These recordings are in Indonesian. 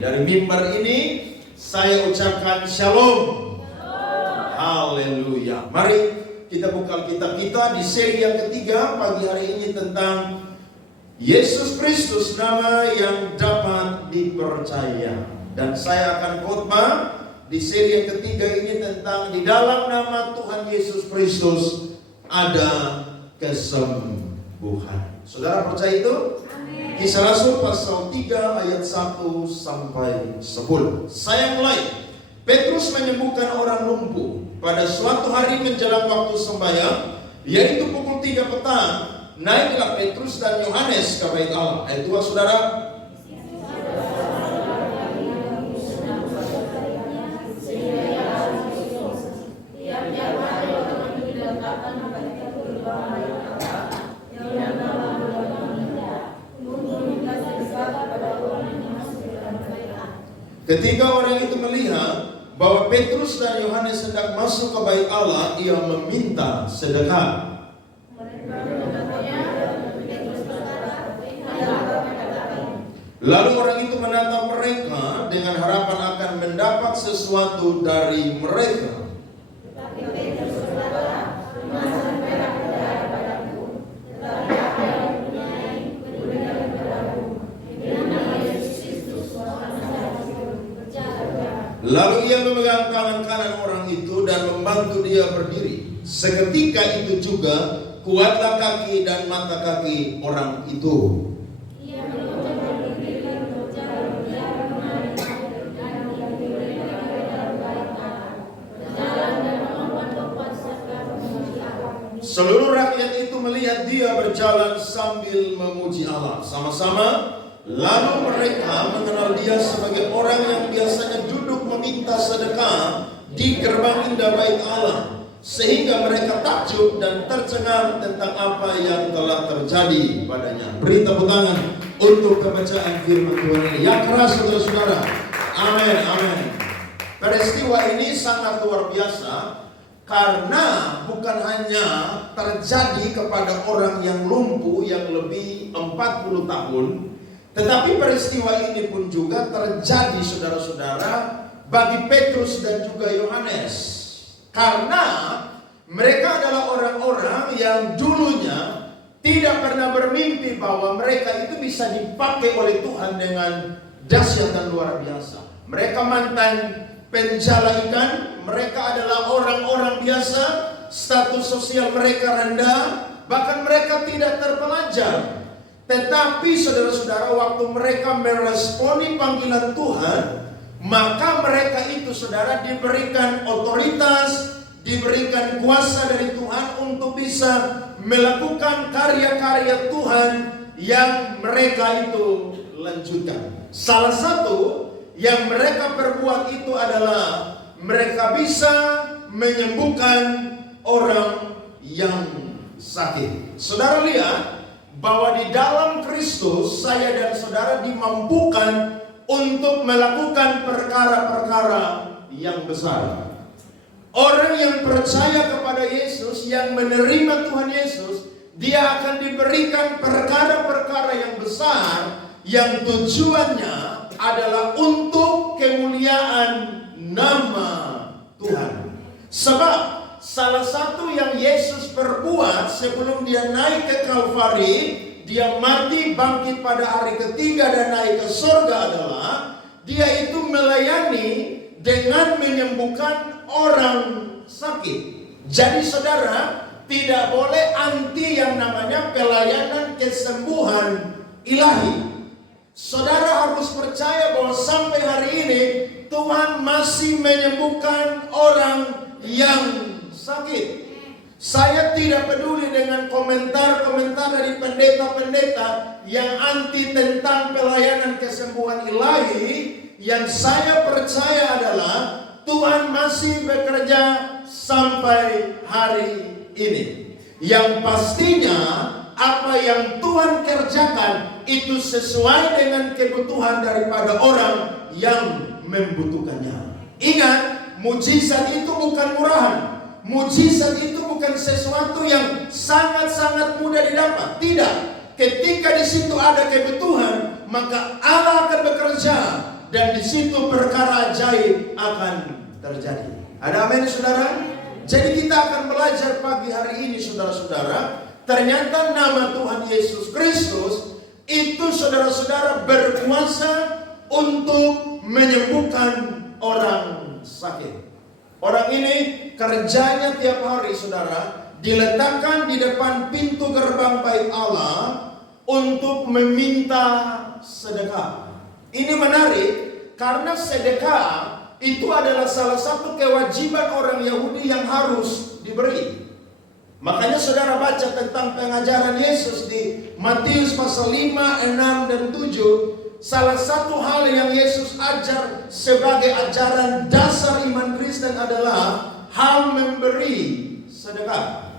Dari mimbar ini saya ucapkan shalom. Haleluya. Mari kita buka kitab kita di seri yang ketiga pagi hari ini tentang Yesus Kristus, nama yang dapat dipercaya. Dan saya akan khotbah di seri yang ketiga ini tentang di dalam nama Tuhan Yesus Kristus ada kesembuhan. Saudara percaya itu? Kisah Rasul pasal 3 ayat 1 sampai 10. Saya mulai. Petrus menyembuhkan orang lumpuh. Pada suatu hari menjelang waktu sembahyang, yaitu pukul 3 petang, naiklah Petrus dan Yohanes ke bait Allah. Ayat 2, saudara. Ketika orang itu melihat bahwa Petrus dan Yohanes hendak masuk ke bait Allah, ia meminta sedekah. Lalu orang itu menatap mereka dengan harapan akan mendapat sesuatu dari mereka. Lalu ia memegang tangan kanan orang itu dan membantu dia berdiri. Seketika itu juga kuatlah kaki dan mata kaki orang itu. Seluruh rakyat itu melihat dia berjalan sambil memuji Allah sama-sama. Lalu mereka mengenal dia sebagai orang yang biasanya duduk meminta sedekah di gerbang indah bait Allah, sehingga mereka takjub dan tercengang tentang apa yang telah terjadi padanya. Beri tepuk tangan untuk pembacaan firman Tuhan ini yang keras, saudara-saudara. Amin, amin. Peristiwa ini sangat luar biasa karena bukan hanya terjadi kepada orang yang lumpuh yang lebih 40 tahun, tetapi peristiwa ini pun juga terjadi, saudara-saudara, bagi Petrus dan juga Yohanes. Karena mereka adalah orang-orang yang dulunya tidak pernah bermimpi bahwa mereka itu bisa dipakai oleh Tuhan dengan dahsyat dan luar biasa. Mereka mantan penjala ikan, mereka adalah orang-orang biasa, status sosial mereka rendah, bahkan mereka tidak terpelajar. Tetapi saudara-saudara, waktu mereka meresponi panggilan Tuhan, maka mereka itu, saudara, diberikan otoritas, diberikan kuasa dari Tuhan untuk bisa melakukan karya-karya Tuhan yang mereka itu lanjutkan. Salah satu yang mereka perbuat itu adalah mereka bisa menyembuhkan orang yang sakit. Saudara lihat bahwa di dalam Kristus saya dan saudara dimampukan untuk melakukan perkara-perkara yang besar. Orang yang percaya kepada Yesus, yang menerima Tuhan Yesus, dia akan diberikan perkara-perkara yang besar yang tujuannya adalah untuk kemuliaan nama Tuhan. Sebab salah satu yang Yesus perbuat sebelum dia naik ke Kalvari, dia mati, bangkit pada hari ketiga dan naik ke surga adalah dia itu melayani dengan menyembuhkan orang sakit. Jadi saudara, tidak boleh anti yang namanya pelayanan kesembuhan ilahi. Saudara harus percaya bahwa sampai hari ini Tuhan masih menyembuhkan orang yang sakit. Saya tidak peduli dengan komentar-komentar dari pendeta-pendeta yang anti tentang pelayanan kesembuhan ilahi. Yang saya percaya adalah Tuhan masih bekerja sampai hari ini. Yang pastinya apa yang Tuhan kerjakan itu sesuai dengan kebutuhan daripada orang yang membutuhkannya. Ingat, mujizat itu bukan murahan. Mujizat itu bukan sesuatu yang sangat-sangat mudah didapat. Tidak. Ketika di situ ada kebutuhan, maka Allah akan bekerja dan di situ perkara ajaib akan terjadi. Ada amin saudara? Jadi kita akan belajar pagi hari ini saudara-saudara, ternyata nama Tuhan Yesus Kristus itu saudara-saudara berkuasa untuk menyembuhkan orang sakit. Orang ini kerjanya tiap hari saudara diletakkan di depan pintu gerbang bait Allah untuk meminta sedekah. Ini menarik karena sedekah itu adalah salah satu kewajiban orang Yahudi yang harus diberi. Makanya saudara baca tentang pengajaran Yesus di Matius pasal 5, 6, dan 7. Salah satu hal yang Yesus ajar sebagai ajaran dasar iman Kristen adalah hal memberi sedekah.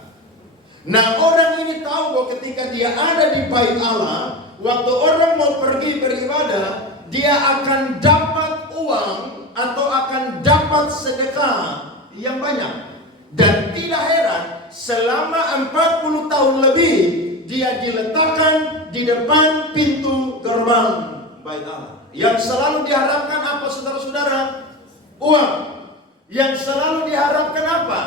Nah, orang ini tahu bahwa ketika dia ada di bait Allah, waktu orang mau pergi beribadah, dia akan dapat uang atau akan dapat sedekah yang banyak. Dan tidak heran, selama 40 tahun lebih dia diletakkan di depan pintu gerbang bait Allah. Yang selalu diharapkan apa saudara-saudara? Uang. Yang selalu diharapkan apa?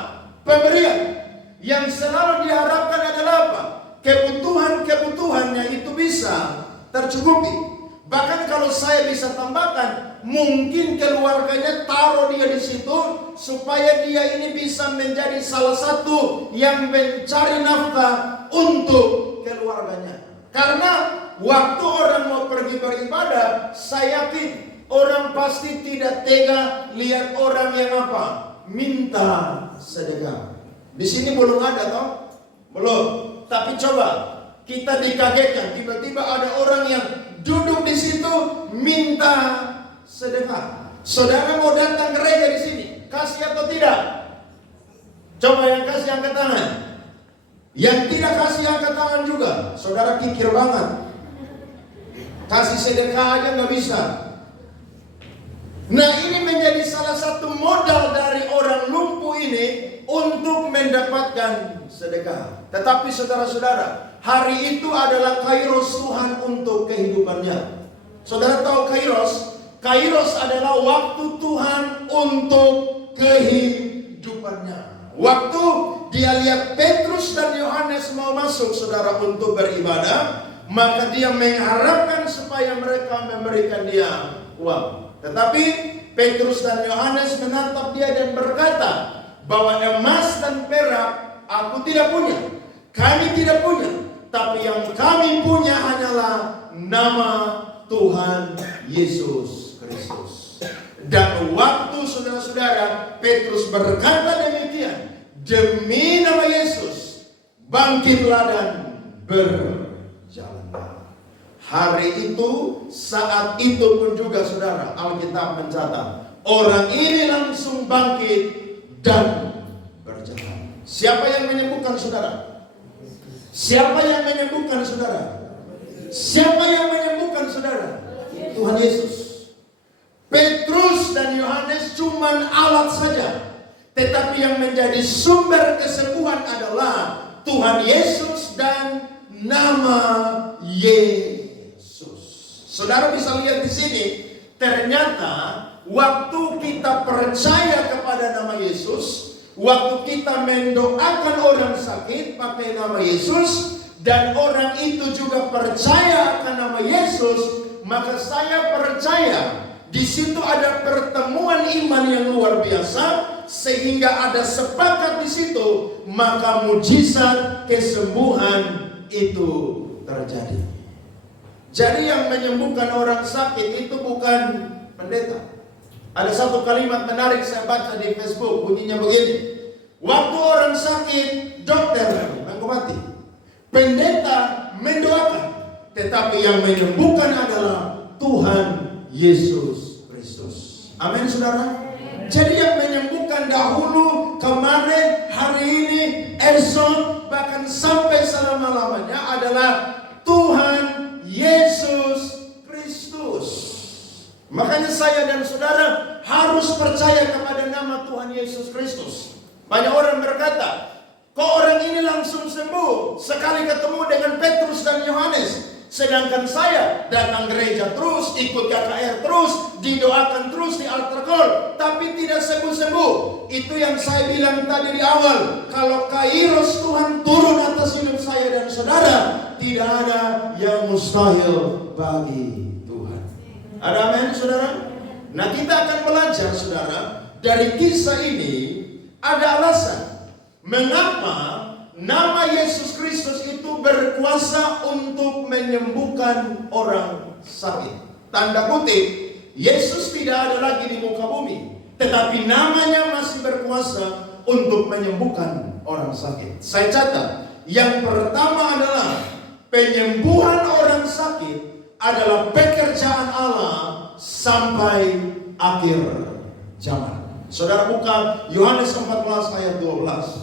Pemberian. Yang selalu diharapkan adalah apa? Kebutuhan-kebutuhannya itu bisa tercukupi. Bahkan kalau saya bisa tambahkan, mungkin keluarganya taruh dia di situ supaya dia ini bisa menjadi salah satu yang mencari nafkah untuk keluarganya. Karena waktu orang mau pergi beribadah, saya yakin orang pasti tidak tega lihat orang yang apa? Minta sedekah. Di sini belum ada toh? Belum. Tapi coba kita dikagetkan, tiba-tiba ada orang yang duduk di situ minta sedekah. Saudara mau datang gereja di sini, kasih atau tidak? Coba yang kasih angkat tangan. Yang tidak kasih angkat tangan juga. Saudara kikir banget. Kasih sedekah aja nggak bisa. Nah, ini menjadi salah satu modal dari orang lumpuh ini untuk mendapatkan sedekah. Tetapi saudara-saudara, hari itu adalah kairos Tuhan untuk kehidupannya. Saudara tahu kairos? Kairos adalah waktu Tuhan untuk kehidupannya. Waktu dia lihat Petrus dan Yohanes mau masuk saudara untuk beribadah, maka dia mengharapkan supaya mereka memberikan dia uang. Tetapi Petrus dan Yohanes menatap dia dan berkata bahwa emas dan perak aku tidak punya, kami tidak punya, tapi yang kami punya hanyalah nama Tuhan Yesus Kristus. Dan waktu saudara-saudara Petrus berkata demikian, demi nama Yesus bangkitlah dan berjalanlah. Hari itu, saat itu pun juga saudara, Alkitab mencatat orang ini langsung bangkit dan berjalan. Siapa yang menyembuhkan saudara? Siapa yang menyembuhkan saudara? Siapa yang menyembuhkan saudara? Tuhan Yesus. Petrus dan Yohanes cuma alat saja, tetapi yang menjadi sumber kesembuhan adalah Tuhan Yesus dan nama Yesus. Saudara bisa lihat di sini, ternyata waktu kita percaya kepada nama Yesus, waktu kita mendoakan orang sakit pakai nama Yesus, dan orang itu juga percaya akan nama Yesus, maka saya percaya di situ ada pertemuan iman yang luar biasa, sehingga ada sepakat di situ, maka mujizat kesembuhan itu terjadi. Jadi yang menyembuhkan orang sakit itu bukan pendeta. Ada satu kalimat menarik saya baca di Facebook, bunyinya begini. Waktu orang sakit, dokter mengobati, pendeta mendoakan, tetapi yang menyembuhkan adalah Tuhan Yesus Kristus. Amin saudara. Jadi yang menyembuhkan dahulu, kemarin, hari ini, esok, bahkan sampai selama-lamanya adalah Tuhan Yesus Kristus. Makanya saya dan saudara harus percaya kepada nama Tuhan Yesus Kristus. Banyak orang berkata, kok orang ini langsung sembuh sekali ketemu dengan Petrus dan Yohanes? Sedangkan saya datang gereja terus, ikut KKR terus, didoakan terus di altar call, tapi tidak sembuh-sembuh. Itu yang saya bilang tadi di awal. Kalau kairos Tuhan turun atas hidup saya dan saudara, tidak ada yang mustahil bagi Tuhan. Ada amin, saudara? Nah, kita akan belajar, saudara, dari kisah ini ada alasan mengapa nama Yesus Kristus itu berkuasa untuk menyembuhkan orang sakit. Tanda kutip, Yesus tidak ada lagi di muka bumi, tetapi namanya masih berkuasa untuk menyembuhkan orang sakit. Saya catat, yang pertama adalah penyembuhan orang sakit adalah pekerjaan Allah sampai akhir zaman. Saudara buka Yohanes 14 ayat 12.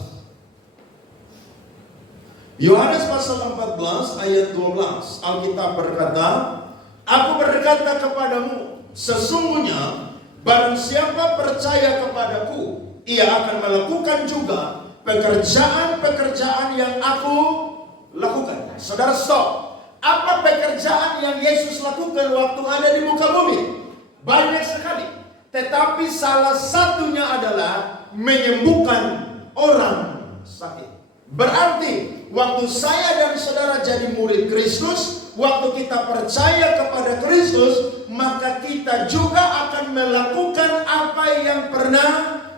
Yohanes pasal 14 ayat 12, Alkitab berkata, Aku berkata kepadamu, sesungguhnya barang siapa percaya kepadaku, ia akan melakukan juga pekerjaan-pekerjaan yang aku lakukan. Saudara stop. Apa pekerjaan yang Yesus lakukan waktu ada di muka bumi? Banyak sekali. Tetapi salah satunya adalah menyembuhkan orang sakit. Berarti waktu saya dan saudara jadi murid Kristus, waktu kita percaya kepada Kristus, maka kita juga akan melakukan apa yang pernah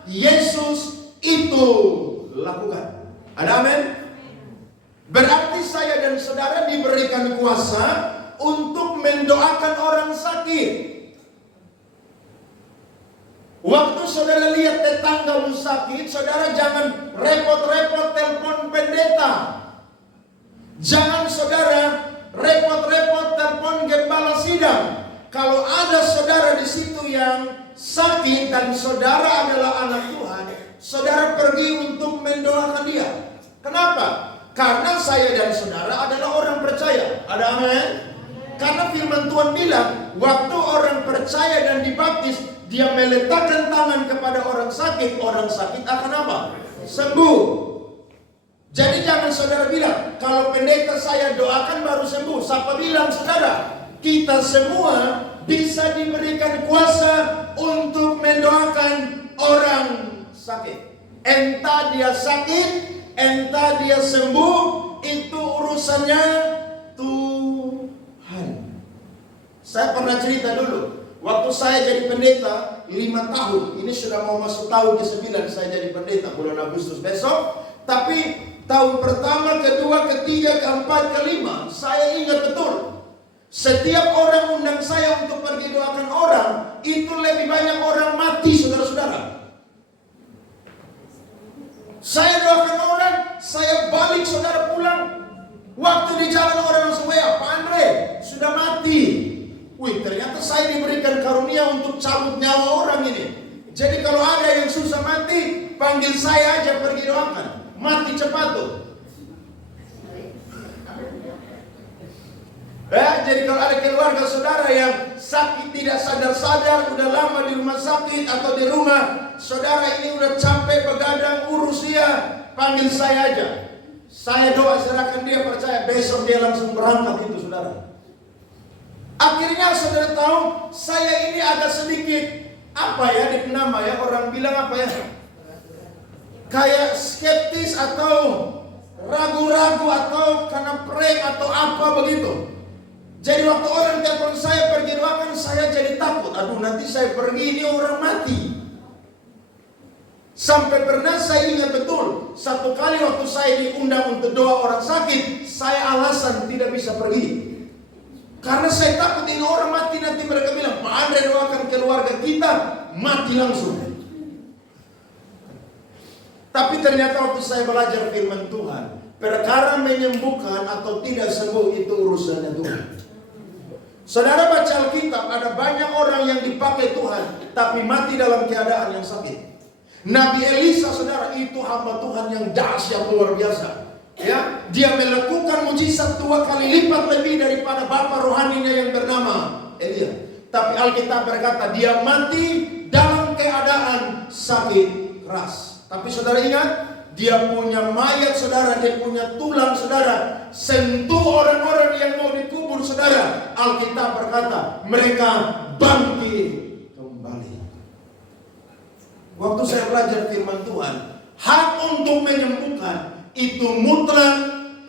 Yesus itu lakukan. Ada amin? Berarti saya dan saudara diberikan kuasa untuk mendoakan orang sakit. Waktu saudara lihat tetanggamu sakit, saudara jangan repot-repot telepon pendeta. Jangan saudara repot-repot telepon gembala sidang. Kalau ada saudara di situ yang sakit dan saudara adalah anak Tuhan, saudara pergi untuk mendoakan dia. Kenapa? Karena saya dan saudara adalah orang percaya. Ada amin? Karena firman Tuhan bilang, waktu orang percaya dan dibaptis, dia meletakkan tangan kepada orang sakit akan apa? Sembuh. Jadi jangan saudara bilang, kalau pendeta saya doakan baru sembuh. Siapa bilang saudara? Kita semua bisa diberikan kuasa untuk mendoakan orang sakit. Entah dia sakit, entah dia sembuh, itu urusannya Tuhan. Saya pernah cerita dulu. Waktu saya jadi pendeta 5 tahun, ini sudah mau masuk tahun ke-9 saya jadi pendeta bulan Agustus besok. Tapi tahun pertama, kedua, ketiga, keempat, kelima, saya ingat betul. Setiap orang undang saya untuk pergi doakan orang, itu lebih banyak orang mati, saudara-saudara. Saya doakan orang, saya balik, saudara pulang. Waktu di jalan orang langsung WA, Pak Andre, sudah mati. Wih, ternyata saya diberikan karunia untuk cabut nyawa orang ini. Jadi kalau ada yang susah mati, panggil saya aja pergi doakan. Mati cepat tuh. Jadi kalau ada keluarga saudara yang sakit tidak sadar-sadar, udah lama di rumah sakit atau di rumah, saudara ini udah capek begadang urus dia, panggil saya aja. Saya doa serahkan dia, percaya besok dia langsung berangkat itu saudara. Akhirnya saudara tahu, saya ini agak sedikit apa ya nama ya, orang bilang apa ya, kayak skeptis atau ragu-ragu atau karena prank atau apa begitu. Jadi waktu orang telepon saya pergi doakan, saya jadi takut. Aduh, nanti saya pergi ini orang mati. Sampai pernah saya ingat betul, satu kali waktu saya diundang untuk doa orang sakit, saya alasan tidak bisa pergi. Karena saya takut ini orang mati, nanti mereka bilang, Pak Andre doakan keluarga kita, mati langsung. Tapi ternyata waktu saya belajar firman Tuhan, perkara menyembuhkan atau tidak sembuh itu urusannya Tuhan. Saudara baca Alkitab, ada banyak orang yang dipakai Tuhan, tapi mati dalam keadaan yang sakit. Nabi Elisa, saudara, itu hamba Tuhan yang dahsyat luar biasa. Ya, dia melakukan mujizat 2 kali lipat lebih daripada bapa rohaninya yang bernama Elia. Tapi Alkitab berkata dia mati dalam keadaan sakit keras. Tapi saudara ingat, dia punya mayat saudara, dia punya tulang saudara, sentuh orang-orang yang mau dikubur saudara, Alkitab berkata mereka bangkit kembali. Waktu saya belajar firman Tuhan, hak untuk menyembuhkan itu mutlak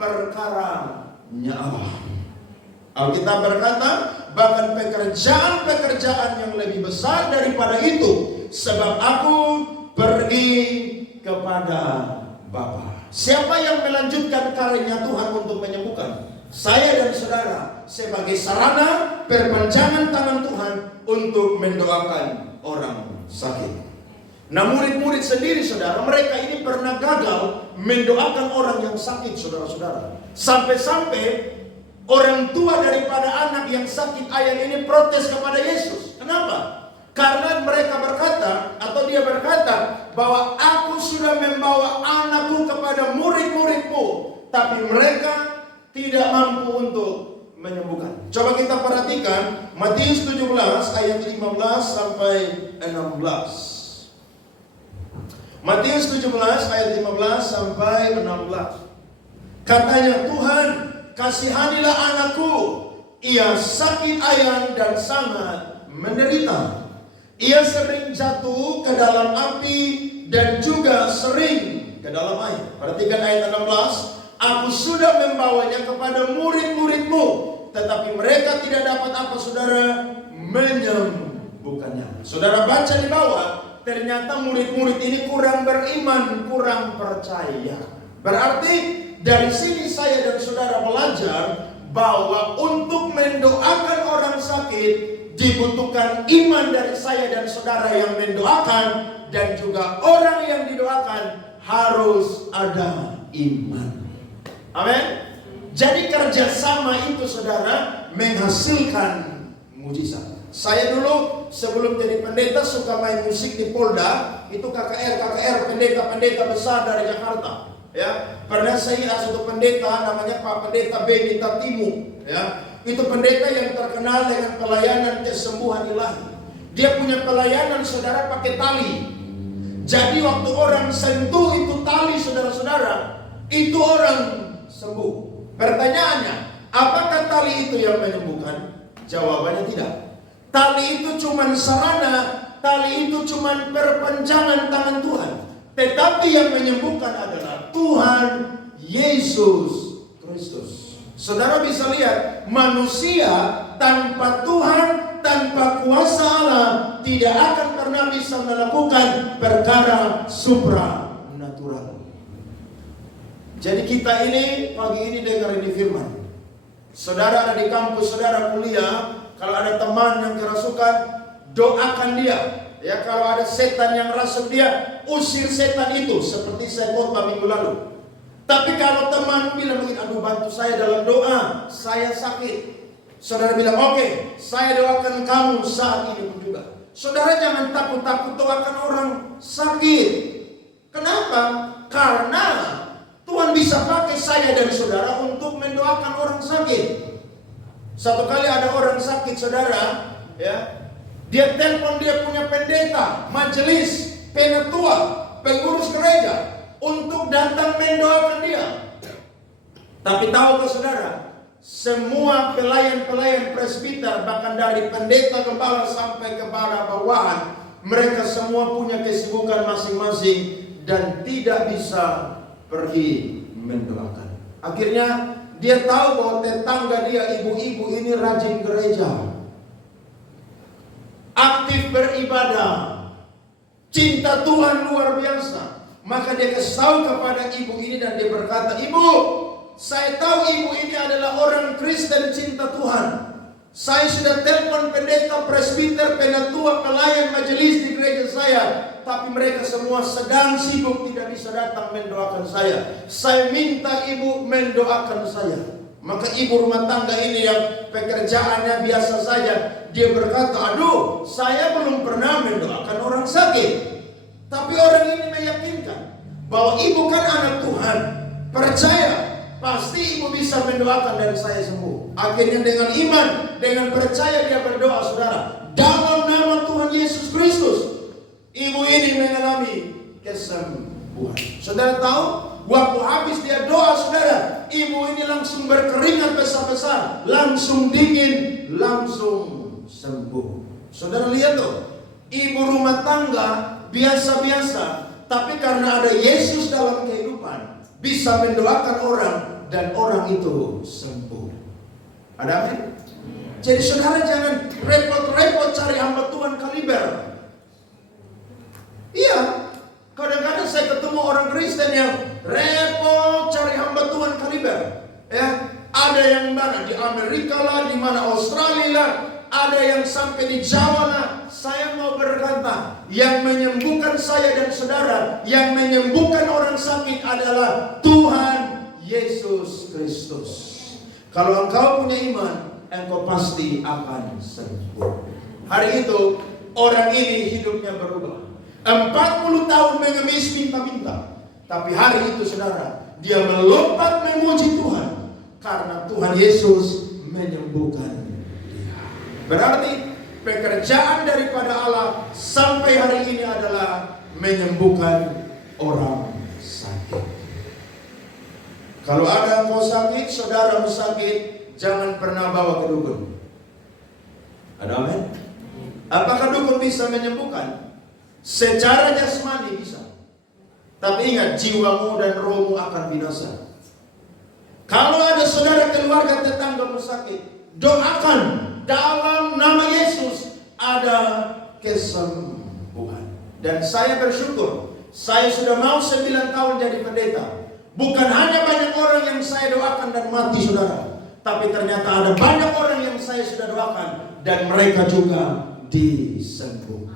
perkaranya Allah. Alkitab berkata bahkan pekerjaan-pekerjaan yang lebih besar daripada itu, sebab aku pergi kepada Bapa. Siapa yang melanjutkan karyanya Tuhan untuk menyembuhkan? Saya dan saudara sebagai sarana perpanjangan tangan Tuhan untuk mendoakan orang sakit. Nah, murid-murid sendiri saudara, mereka ini pernah gagal mendoakan orang yang sakit saudara-saudara. Sampai-sampai orang tua daripada anak yang sakit ayam ini protes kepada Yesus. Kenapa? Karena mereka berkata, atau dia berkata, bahwa aku sudah membawa anakku kepada murid-muridmu, tapi mereka tidak mampu untuk menyembuhkan. Coba kita perhatikan Matius 17 ayat 15 sampai 16. Matius 17 ayat 15 sampai 16. Katanya, Tuhan, kasihanilah anakku, ia sakit ayam dan sangat menderita. Ia sering jatuh ke dalam api dan juga sering ke dalam air. Perhatikan ayat 16. Aku sudah membawanya kepada murid-muridmu, tetapi mereka tidak dapat apa saudara menyembuhkannya. Saudara baca di bawah, ternyata murid-murid ini kurang beriman, kurang percaya. Berarti dari sini saya dan saudara belajar bahwa untuk mendoakan orang sakit dibutuhkan iman dari saya dan saudara yang mendoakan, dan juga orang yang didoakan harus ada iman. Amin. Jadi kerjasama itu saudara menghasilkan mujizat. Saya dulu sebelum jadi pendeta suka main musik di Polda, itu KKR pendeta besar dari Jakarta. Ya, pernah saya ada satu pendeta namanya Pak Pendeta Beni Tatimu. Ya, itu pendeta yang terkenal dengan pelayanan kesembuhan ilahi. Dia punya pelayanan saudara pakai tali. Jadi waktu orang sentuh itu tali saudara-saudara, itu orang sembuh. Pertanyaannya, apakah tali itu yang menyembuhkan? Jawabannya tidak. Tali itu cuma sarana, tali itu cuma perpanjangan tangan Tuhan. Tetapi yang menyembuhkan adalah Tuhan Yesus Kristus. Saudara bisa lihat, manusia tanpa Tuhan, tanpa kuasa Allah tidak akan pernah bisa melakukan perkara supranatural. Jadi kita ini pagi ini dengar ini firman. Saudara ada di kampus, saudara kuliah, kalau ada teman yang kerasukan, doakan dia. Ya, kalau ada setan yang rasuk dia, usir setan itu, seperti saya khotbah minggu lalu. Tapi kalau teman bilang begini, aduh bantu saya dalam doa, saya sakit. Saudara bilang, oke, saya doakan kamu saat ini pun juga. Saudara jangan takut-takut doakan orang sakit. Kenapa? Karena Tuhan bisa pakai saya dan saudara untuk mendoakan orang sakit. Satu kali ada orang sakit saudara, ya, dia telepon dia punya pendeta, majelis, penatua, pengurus gereja untuk datang mendoakan dia. Tapi tahukah saudara, semua pelayan-pelayan presbiter, bahkan dari pendeta kepala sampai kepala bawahan, mereka semua punya kesibukan masing-masing dan tidak bisa pergi mendoakan. Akhirnya dia tahu bahwa tetangga dia, ibu-ibu ini rajin gereja, aktif beribadah, cinta Tuhan luar biasa. Maka dia kasih tahu kepada ibu ini dan dia berkata, "Ibu, saya tahu ibu ini adalah orang Kristen cinta Tuhan. Saya sudah telepon pendeta, presbiter, penatua, pelayan majelis di gereja saya, tapi mereka semua sedang sibuk tidak bisa datang mendoakan saya. Saya minta ibu mendoakan saya." Maka ibu rumah tangga ini yang pekerjaannya biasa saja, dia berkata, "Aduh, saya belum pernah mendoakan orang sakit." Tapi orang ini meyakinkan bahwa ibu kan anak Tuhan, percaya pasti ibu bisa mendoakan dan saya sembuh. Akhirnya dengan iman, dengan percaya dia berdoa saudara, dalam nama Tuhan Yesus Kristus, ibu ini mengalami kesembuhan. kesembuhan. Saudara tahu, waktu habis dia doa, saudara, ibu ini langsung berkeringat besar-besar, langsung dingin, langsung sembuh. Saudara lihat tuh, ibu rumah tangga biasa-biasa, tapi karena ada Yesus dalam kehidupan, bisa mendoakan orang dan orang itu sembuh. Ada amin? Jadi saudara jangan repot-repot cari hamba Tuhan kaliber. Iya, kadang-kadang saya ketemu orang Kristen yang repot cari hamba Tuhan kaliber. Ya, ada yang mana di Amerika lah, di mana Australia lah, ada yang sampai di Jawa lah. Saya mau berkata, yang menyembuhkan saya dan saudara, yang menyembuhkan orang sakit adalah Tuhan Yesus Kristus. Kalau engkau punya iman, engkau pasti akan sembuh. Hari itu orang ini hidupnya berubah. 40 tahun mengemis minta-minta, tapi hari itu saudara, dia melompat memuji Tuhan karena Tuhan Yesus menyembuhkan dia. Berarti pekerjaan daripada Allah sampai hari ini adalah menyembuhkan orang sakit. Kalau ada engkau sakit, saudaramu sakit, jangan pernah bawa ke dukun. Ada amin? Apakah dukun bisa menyembuhkan? Secara jasmani bisa. Tapi ingat, jiwamu dan rohmu akan binasa. Kalau ada saudara keluarga tetanggamu sakit, doakan dalam nama Yesus ada kesembuhan. Dan saya bersyukur, saya sudah mau 9 tahun jadi pendeta. Bukan hanya banyak orang yang saya doakan dan mati saudara, tapi ternyata ada banyak orang yang saya sudah doakan dan mereka juga disembuhkan.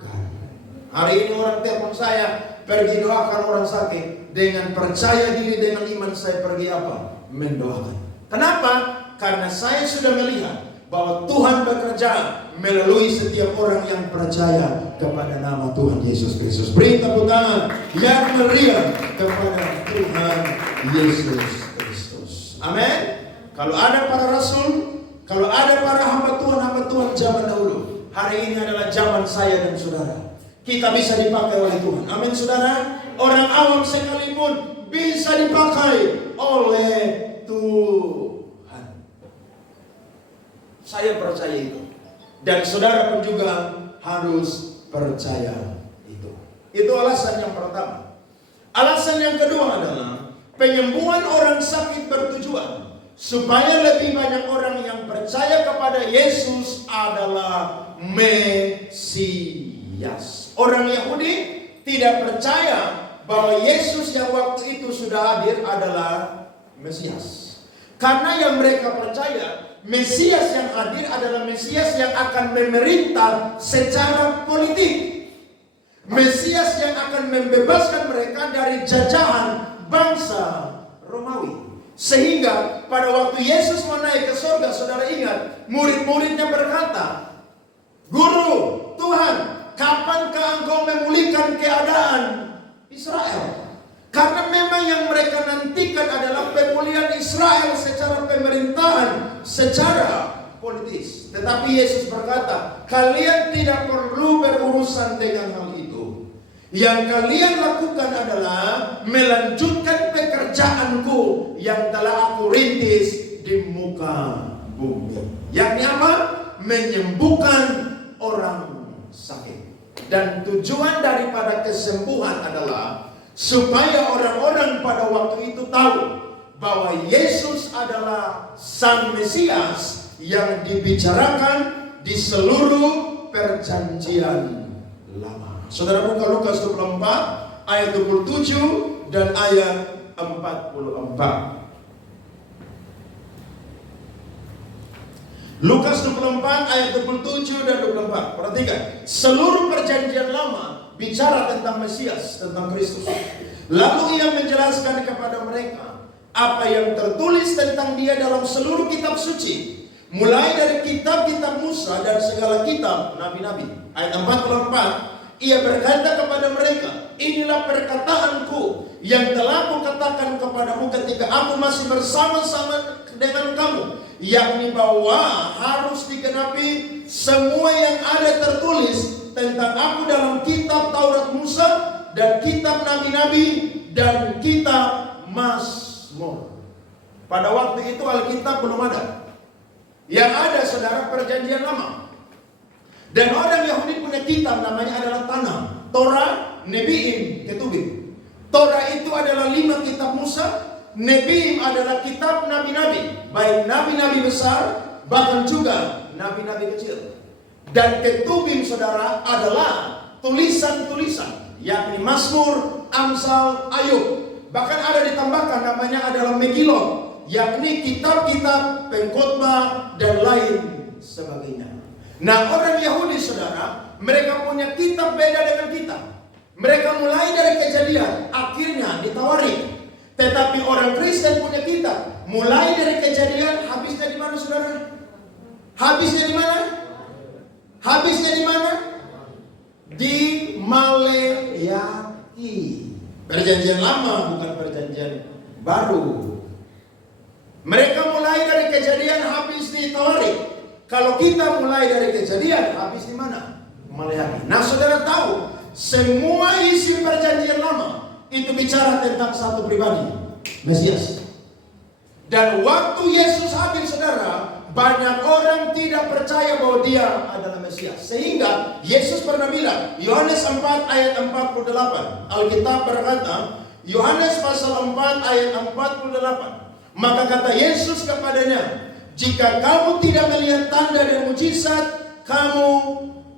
Hari ini orang telepon saya, pergi doakan orang sakit. Dengan percaya diri, dengan iman saya pergi apa? Mendoakan. Kenapa? Karena saya sudah melihat bahwa Tuhan bekerja melalui setiap orang yang percaya kepada nama Tuhan Yesus Kristus. Beri tepuk tangan yang meriah kepada Tuhan Yesus Kristus. Amin. Kalau ada para rasul, kalau ada para hamba Tuhan zaman dahulu, hari ini adalah zaman saya dan saudara. Kita bisa dipakai oleh Tuhan. Amin saudara. Orang awam sekalipun bisa dipakai oleh Tuhan. Saya percaya itu. Dan saudara pun juga harus percaya itu. Itu alasan yang pertama. Alasan yang kedua adalah penyembuhan orang sakit bertujuan supaya lebih banyak orang yang percaya kepada Yesus adalah Mesias. Orang Yahudi tidak percaya bahwa Yesus yang waktu itu sudah hadir adalah Mesias. Karena yang mereka percaya, Mesias yang hadir adalah Mesias yang akan memerintah secara politik. Mesias yang akan membebaskan mereka dari jajahan bangsa Romawi. Sehingga pada waktu Yesus mau naik ke surga, saudara ingat, murid-muridnya berkata, "Guru, Tuhan, kapankah engkau memulihkan keadaan Israel?" Karena memang yang mereka nantikan adalah pemulihan Israel secara pemerintahan, secara politis. Tetapi Yesus berkata, kalian tidak perlu berurusan dengan hal itu. Yang kalian lakukan adalah melanjutkan pekerjaanku yang telah aku rintis di muka bumi. Yakni apa? Menyembuhkan orang sakit. Dan tujuan daripada kesembuhan adalah supaya orang-orang pada waktu itu tahu bahwa Yesus adalah Sang Mesias yang dibicarakan di seluruh perjanjian lama. Saudara buka Lukas 24 ayat 27 dan ayat 44. Lukas 24 ayat 27 dan 24. Perhatikan, seluruh perjanjian lama bicara tentang Mesias, tentang Kristus. Lalu ia menjelaskan kepada mereka apa yang tertulis tentang dia dalam seluruh kitab suci, mulai dari kitab-kitab Musa dan segala kitab nabi-nabi. Ayat 44, ia berkata kepada mereka, inilah perkataanku yang telah kukatakan kepadamu ketika aku masih bersama-sama dengan kamu, yakni bahwa harus digenapi semua yang ada tertulis tentang aku dalam kitab Taurat Musa dan kitab nabi-nabi Mazmur. Pada waktu itu Alkitab belum ada. Yang ada saudara perjanjian lama. Dan orang Yahudi punya kitab namanya adalah Tanakh, Torah, Nebiim, Ketubim. Torah itu adalah 5 kitab Musa, Nebiim adalah kitab nabi-nabi, baik nabi-nabi besar, bahkan juga nabi-nabi kecil. Dan Ketubim saudara adalah tulisan-tulisan, yakni Mazmur, Amsal, Ayub. Bahkan ada ditambahkan namanya adalah Megilot, yakni kitab-kitab pengkhotbah dan lain sebagainya. Nah, orang Yahudi saudara, mereka punya kitab beda dengan kita. Mereka mulai dari Kejadian, akhirnya di Tawarik. Tetapi orang Kristen punya kitab, mulai dari Kejadian, habisnya di mana saudara? Habisnya di mana? Habisnya di mana? Di Maleakhi. Perjanjian lama, bukan perjanjian baru. Mereka mulai dari Kejadian, habis di Tawarik. Kalau kita mulai dari Kejadian, habis di mana? Maleakhi. Nah, saudara tahu, semua isi perjanjian lama itu bicara tentang satu pribadi, Mesias. Dan waktu Yesus hadir saudara, banyak orang tidak percaya bahwa dia adalah Mesias. Sehingga Yesus pernah bilang, Yohanes 4 ayat 48. Alkitab berkata, Yohanes pasal 4 ayat 48. Maka kata Yesus kepadanya, jika kamu tidak melihat tanda dan mujizat, kamu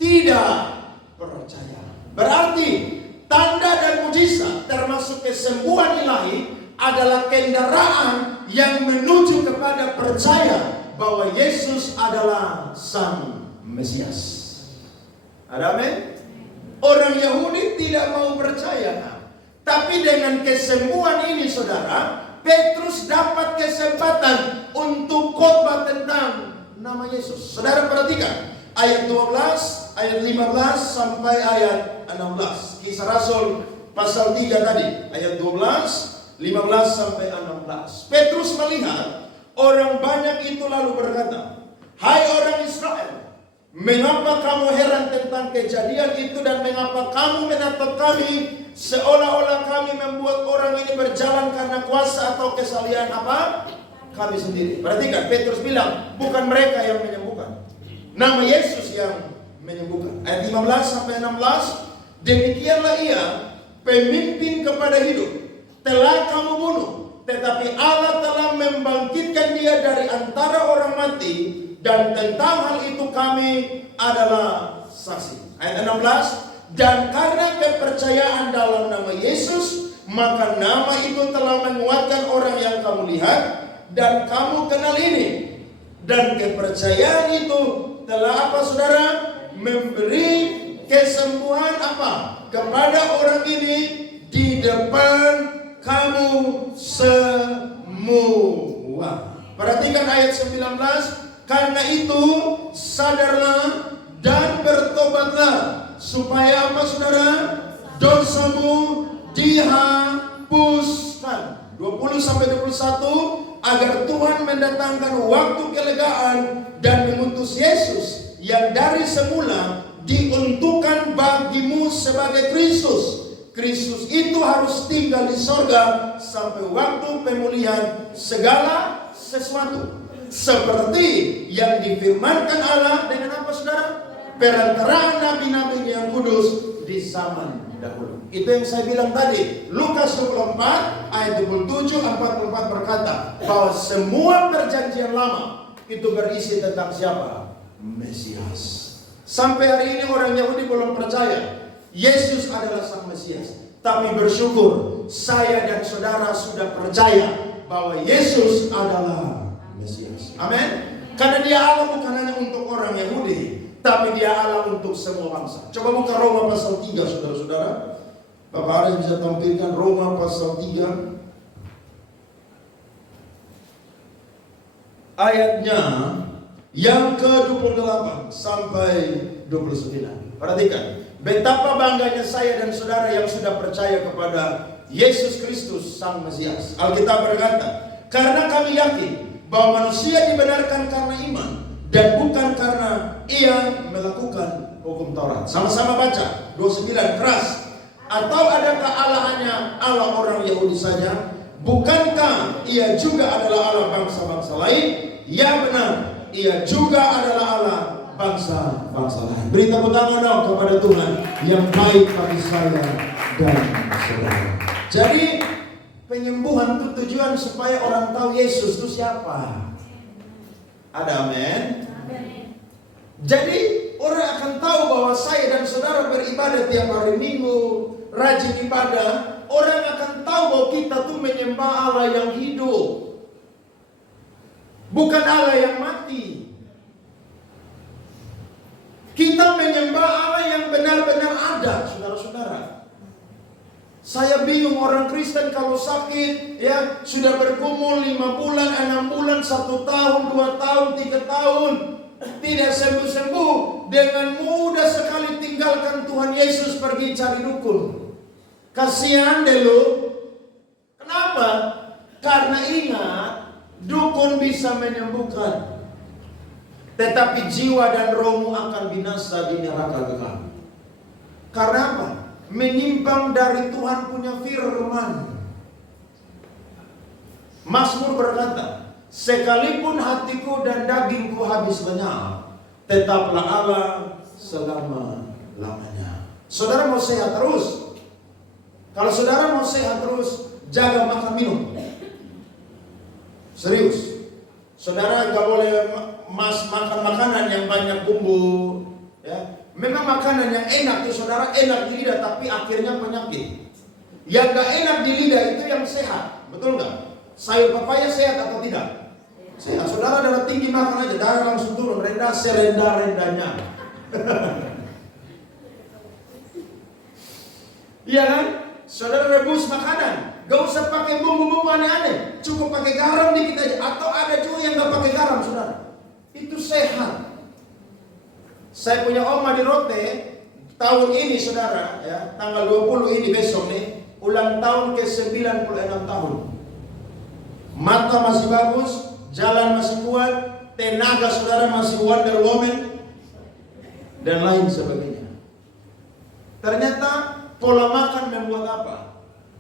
tidak percaya. Berarti tanda dan mujizat termasuk kesembuhan ilahi adalah kendaraan yang menuju kepada percaya bahwa Yesus adalah Sang Mesias. Ada amin? Orang Yahudi tidak mau percaya. Tapi dengan kesembuhan ini saudara, Petrus dapat kesempatan untuk khotbah tentang nama Yesus. Saudara perhatikan ayat 12, ayat 15 sampai ayat 16. Kisah Rasul pasal 3 tadi, ayat 12, 15 sampai 16. Petrus melihat orang banyak itu lalu berkata, hai orang Israel, mengapa kamu heran tentang kejadian itu dan mengapa kamu menatap kami seolah-olah kami membuat orang ini berjalan karena kuasa atau kesalahan apa? Kami sendiri. Perhatikan, Petrus bilang, bukan mereka yang menyembuhkan. Nama Yesus yang menyembuhkan. Ayat 15 sampai 16, demikianlah ia, pemimpin kepada hidup, telah kamu bunuh, tetapi Allah telah membangkitkan dia dari antara orang mati, dan tentang hal itu kami adalah saksi. Ayat 16, dan karena kepercayaan dalam nama Yesus, maka nama itu telah menguatkan orang yang kamu lihat dan kamu kenal ini. Dan kepercayaan itu telah apa saudara? Memberi kesembuhan apa? Kepada orang ini di depan kamu semua. Perhatikan ayat 19. Karena itu sadarlah dan bertobatlah, supaya apa saudara? Dosamu dihapuskan. 20 sampai 21, agar Tuhan mendatangkan waktu kelegaan dan mengutus Yesus yang dari semula diuntukkan bagimu sebagai Kristus. Kristus itu harus tinggal di sorga sampai waktu pemulihan segala sesuatu, seperti yang difirmankan Allah dengan apa saudara? Perantaraan nabi-nabi yang kudus di zaman dahulu. Itu yang saya bilang tadi. Lukas 24 ayat 27 44 berkata bahwa semua perjanjian lama itu berisi tentang siapa? Mesias. Sampai hari ini orang Yahudi belum percaya Yesus adalah Sang Mesias. Tapi bersyukur saya dan saudara sudah percaya bahwa Yesus adalah Mesias. Amin. Karena dia Allah bukan hanya untuk orang Yahudi, tapi dia Allah untuk semua bangsa. Coba buka Roma pasal 3 saudara-saudara. Bapak Aris bisa tampilkan Roma pasal 3 ayatnya yang ke-28 sampai 29. Perhatikan, betapa bangganya saya dan saudara yang sudah percaya kepada Yesus Kristus Sang Mesias. Alkitab berkata, karena kami yakin bahwa manusia dibenarkan karena iman dan bukan karena ia melakukan hukum Taurat. Sama-sama baca 29 keras. Atau adakah Allah hanya Allah orang Yahudi saja? Bukankah ia juga adalah Allah bangsa-bangsa lain? Ya benar, ia juga adalah Allah bangsa-bangsa lain. Beri tepuk tangan dong kepada Tuhan yang baik bagi saya dan saudara. Jadi penyembuhan itu tujuan supaya orang tahu Yesus itu siapa. Ada amin? Jadi orang akan tahu bahwa saya dan saudara beribadah tiap hari Minggu, rajin ibadah. Orang akan tahu bahwa kita tuh menyembah Allah yang hidup, bukan Allah yang mati. Kita menyembah Allah yang benar-benar ada, saudara-saudara. Saya bingung orang Kristen kalau sakit, ya sudah bergumul 5 bulan, 6 bulan, 1 tahun, 2 tahun, 3 tahun, tidak sembuh-sembuh, dengan mudah sekali tinggalkan Tuhan Yesus pergi cari dukun. Kasihan deh lu. Kenapa? Karena ingat, dukun bisa menyembuhkan, tetapi jiwa dan rohmu akan binasa di neraka kekal. Karena apa? Menyimpang dari Tuhan punya firman. Mazmur berkata, sekalipun hatiku dan dagingku habis lenyap, tetaplah Allah selama-lamanya. Saudara mau sehat terus? Kalau saudara mau sehat terus, jaga makan minum. Serius. Saudara gak boleh makan makanan yang banyak bumbu, ya. Memang makanan yang enak tuh saudara, enak di lidah, tapi akhirnya penyakit. Yang gak enak di lidah itu yang sehat, betul gak? Sayur papaya sehat atau tidak? Sehat. Saudara darah tinggi makan aja, darah langsung turun, rendah serendah-rendahnya. Iya kan? Saudara rebus makanan, gak usah pakai bumbu-bumbu aneh-aneh, cukup pakai garam dikit aja. Atau ada juga yang gak pakai garam, saudara. Itu sehat. Saya punya oma di Rote, tahun ini saudara, ya, tanggal 20 ini besok nih, ulang tahun ke 96 tahun. Mata masih bagus, jalan masih kuat, tenaga saudara masih Wonder Woman, dan lain sebagainya. Ternyata pola makan membuat apa?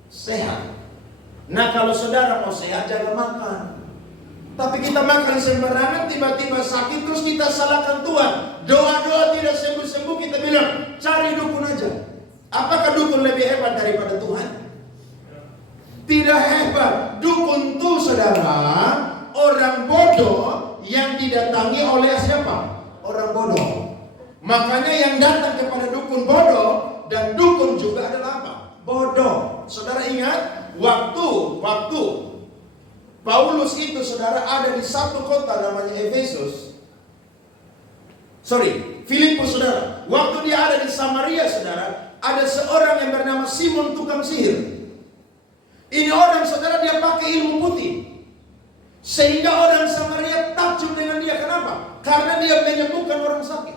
Sehat. Nah kalau saudara mau sehat, jaga makan. Tapi kita makan sembarangan, tiba-tiba sakit, terus kita salahkan Tuhan. Doa-doa tidak sembuh-sembuh, kita bilang cari dukun aja. Apakah dukun lebih hebat daripada Tuhan? Tidak hebat. Dukun itu saudara, orang bodoh yang didatangi oleh siapa? Orang bodoh. Makanya yang datang kepada dukun bodoh, dan dukun juga adalah apa? Bodoh. Saudara ingat, waktu Paulus itu saudara ada di satu kota namanya Filipus saudara. Waktu dia ada di Samaria saudara, ada seorang yang bernama Simon tukang sihir. Ini orang saudara dia pakai ilmu putih, sehingga orang Samaria takjub dengan dia. Kenapa? Karena dia menyembuhkan orang sakit.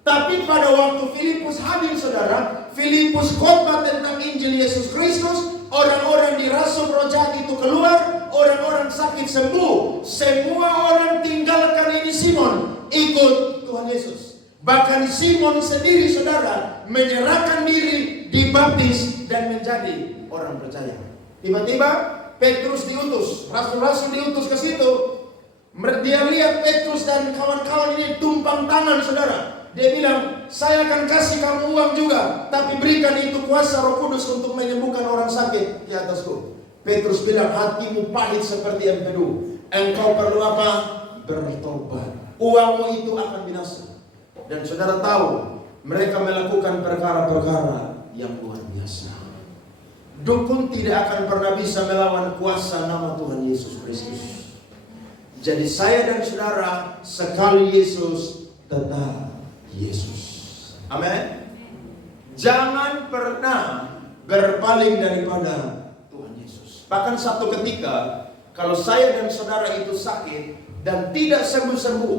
Tapi pada waktu Filipus hadir saudara, Filipus khotbah tentang Injil Yesus Kristus, orang-orang dirasuk roh jahat itu keluar, orang-orang sakit sembuh. Semua orang tinggalkan ini Simon, ikut Tuhan Yesus. Bahkan Simon sendiri saudara menyerahkan diri, dibaptis dan menjadi orang percaya. Tiba-tiba Petrus diutus, rasul-rasul diutus ke situ. Dia lihat Petrus dan kawan-kawan ini tumpang tangan saudara. Dia bilang, saya akan kasih kamu uang juga, tapi berikan itu kuasa Roh Kudus untuk menyembuhkan orang sakit di atasku. Petrus bilang, hatimu pahit seperti empedu. Engkau perlu apa? Bertobat. Uangmu itu akan binasa. Dan saudara tahu, mereka melakukan perkara-perkara yang luar biasa. Dukun tidak akan pernah bisa melawan kuasa nama Tuhan Yesus Kristus. Jadi saya dan saudara, sekali Yesus, tetap Yesus. Amin. Jangan pernah berpaling daripada Tuhan Yesus. Bahkan satu ketika, kalau saya dan saudara itu sakit dan tidak sembuh-sembuh,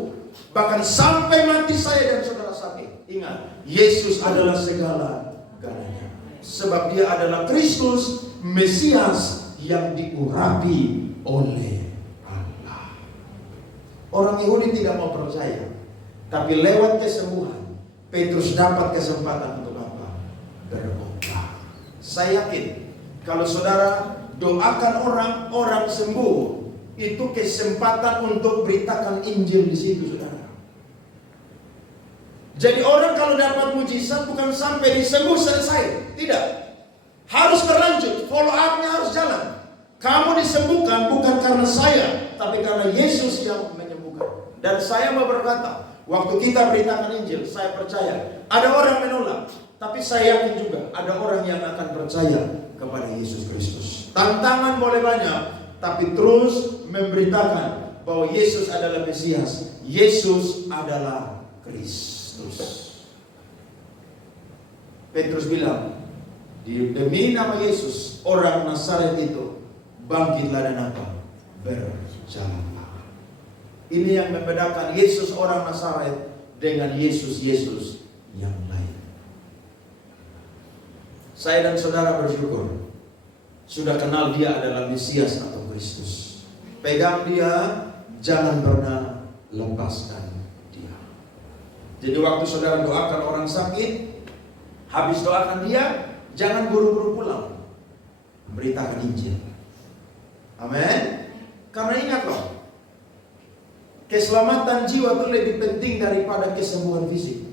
bahkan sampai mati saya dan saudara sakit, ingat, Yesus adalah segala-galanya. Sebab dia adalah Kristus, Mesias yang diurapi oleh Allah. Orang Yahudi tidak mau percaya, tapi lewat kesembuhan, Petrus dapat kesempatan untuk apa? Bertobat. Saya yakin, kalau saudara doakan orang, orang sembuh. Itu kesempatan untuk beritakan Injil di situ, saudara. Jadi orang kalau dapat mujizat bukan sampai disembuh selesai, tidak. Harus berlanjut, follow up-nya harus jalan. Kamu disembuhkan bukan karena saya, tapi karena Yesus yang menyembuhkan. Dan saya mau berkata, waktu kita beritakan Injil, saya percaya ada orang menolak, tapi saya yakin juga ada orang yang akan percaya kepada Yesus Kristus. Tantangan boleh banyak, tapi terus memberitakan bahwa Yesus adalah Mesias, Yesus adalah Kristus. Petrus bilang, demi nama Yesus, orang Nazaret itu bangkitlah dan apa? Berjalanlah. Ini yang membedakan Yesus orang Nazaret dengan Yesus yang lain. Saya dan saudara bersyukur sudah kenal dia adalah Mesias atau Kristus. Pegang dia, jangan pernah lepaskan dia. Jadi waktu saudara doakan orang sakit, habis doakan dia, jangan buru-buru pulang. Beritakan Injil. Amin. Karena ingat loh, keselamatan jiwa itu lebih penting daripada kesembuhan fisik.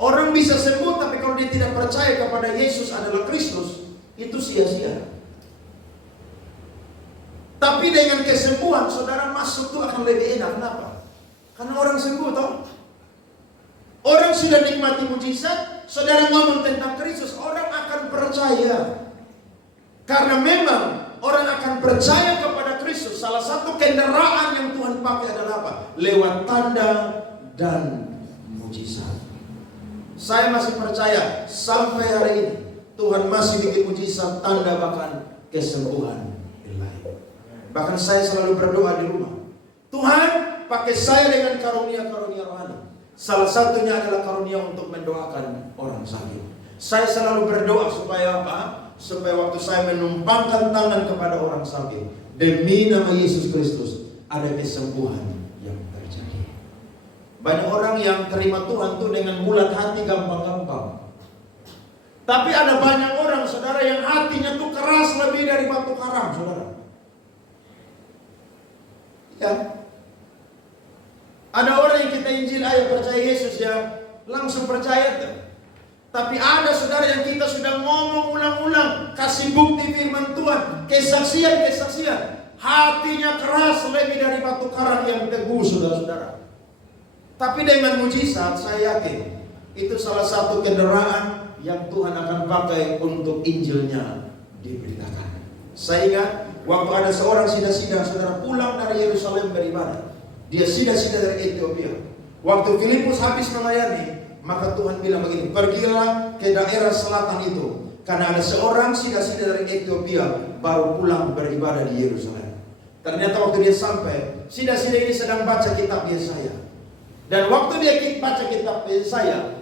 Orang bisa sembuh, tapi kalau dia tidak percaya kepada Yesus adalah Kristus, itu sia-sia. Tapi dengan kesembuhan, saudara masuk itu akan lebih enak. Kenapa? Karena orang sembuh toh. Orang sudah nikmati mujizat, saudara ngomong tentang Kristus, orang akan percaya. Karena memang orang akan percaya kepada Kristus. Salah satu kendaraan yang Tuhan pakai adalah apa? Lewat tanda dan mujizat. Saya masih percaya sampai hari ini Tuhan masih bikin mujizat, tanda, bahkan kesembuhan ilahi. Bahkan saya selalu berdoa di rumah, Tuhan pakai saya dengan karunia-karunia rohani. Salah satunya adalah karunia untuk mendoakan orang sakit. Saya selalu berdoa supaya apa? Supaya waktu saya menumpangkan tangan kepada orang sakit, demi nama Yesus Kristus, ada kesembuhan yang terjadi. Banyak orang yang terima Tuhan tuh dengan bulat hati, gampang-gampang. Tapi ada banyak orang, saudara, yang hatinya tuh keras lebih dari batu karang, saudara. Ya. Ada orang yang kita Injil, ayo percaya Yesus ya, langsung percaya tuh. Tapi ada saudara yang kita sudah ngomong ulang-ulang, kasih bukti firman Tuhan, kesaksian, hatinya keras lebih dari batu karang yang teguh, saudara-saudara. Tapi dengan mujizat, saya yakin itu salah satu kendaraan yang Tuhan akan pakai untuk Injilnya diberitakan. Saya ingat waktu ada seorang sida-sida, saudara, pulang dari Yerusalem beribadah. Dia sida-sida dari Ethiopia. Waktu Filipus habis melayani, maka Tuhan bilang begini, pergilah ke daerah selatan itu, karena ada seorang sida-sida dari Ethiopia baru pulang beribadah di Yerusalem. Ternyata waktu dia sampai, sida-sida ini sedang baca kitab Yesaya. Dan waktu dia baca kitab Yesaya,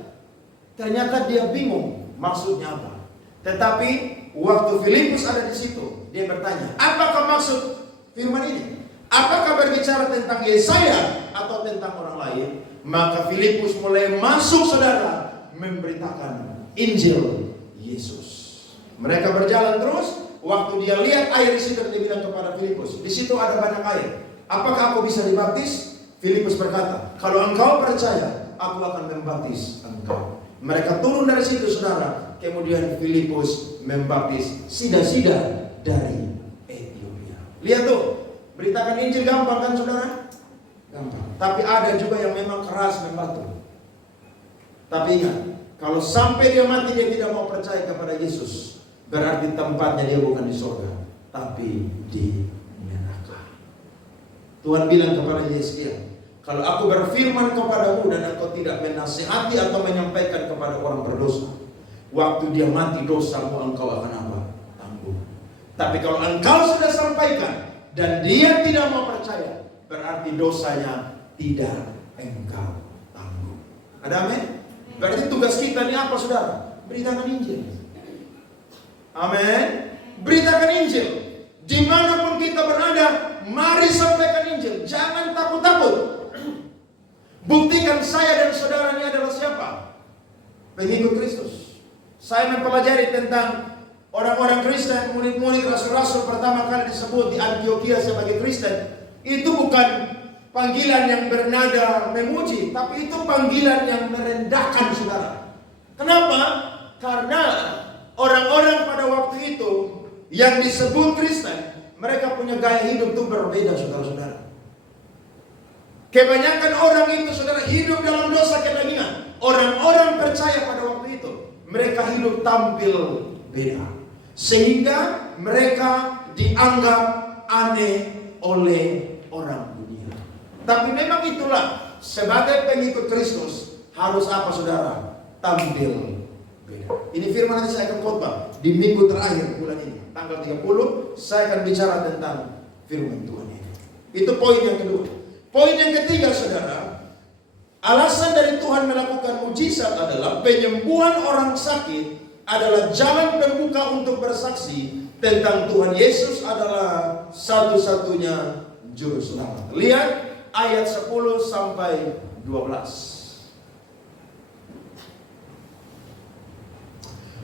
ternyata dia bingung maksudnya apa. Tetapi waktu Filipus ada di situ, dia bertanya, apakah maksud firman ini? Apakah berbicara tentang Yesaya atau tentang orang lain? Maka Filipus mulai masuk, saudara, memberitakan Injil Yesus. Mereka berjalan terus. Waktu dia lihat air di situ, dia bilang kepada Filipus, di situ ada banyak air. Apakah aku bisa dibaptis? Filipus berkata, kalau engkau percaya, aku akan membaptis engkau. Mereka turun dari situ, saudara. Kemudian Filipus membaptis sida-sida dari Ethiopia. Lihat tuh, beritakan Injil gampang kan, saudara? Gampang. Tapi ada juga yang memang keras membatu. Tapi ingat, kalau sampai dia mati dia tidak mau percaya kepada Yesus, berarti tempatnya dia bukan di surga, tapi di neraka. Tuhan bilang kepada Yesaya, kalau aku berfirman kepadamu dan engkau tidak menasihati atau menyampaikan kepada orang berdosa, waktu dia mati dosamu engkau akan apa? Tanggung. Tapi kalau engkau sudah sampaikan dan dia tidak mau percaya, berarti dosanya tidak engkau tanggung. Ada amin? Berarti tugas kita ini apa, saudara? Beritakan Injil. Amin. Beritakan Injil. Dimanapun kita berada, mari sampaikan Injil. Jangan takut-takut. Buktikan saya dan saudara ini adalah siapa? Pengikut Kristus. Saya mempelajari tentang orang-orang Kristen, murid-murid rasul-rasul pertama kali disebut di Antioquia sebagai Kristen. Itu bukan panggilan yang bernada memuji, tapi itu panggilan yang merendahkan, saudara. Kenapa? Karena orang-orang pada waktu itu yang disebut Kristen, mereka punya gaya hidup itu berbeda, saudara-saudara. Kebanyakan orang itu, saudara, hidup dalam dosa kedagingan. Orang-orang percaya pada waktu itu, mereka hidup tampil beda, sehingga mereka dianggap aneh oleh orang dunia. Tapi memang itulah, sebagai pengikut Kristus harus apa, saudara? Tampil beda. Ini firman nanti saya akan khotbah di minggu terakhir bulan ini, tanggal 30. Saya akan bicara tentang firman Tuhan ini. Itu poin yang kedua. Poin yang ketiga, saudara, alasan dari Tuhan melakukan mujizat adalah penyembuhan orang sakit adalah jalan pembuka untuk bersaksi tentang Tuhan Yesus adalah satu-satunya juru selamat. Lihat ayat 10 sampai 12.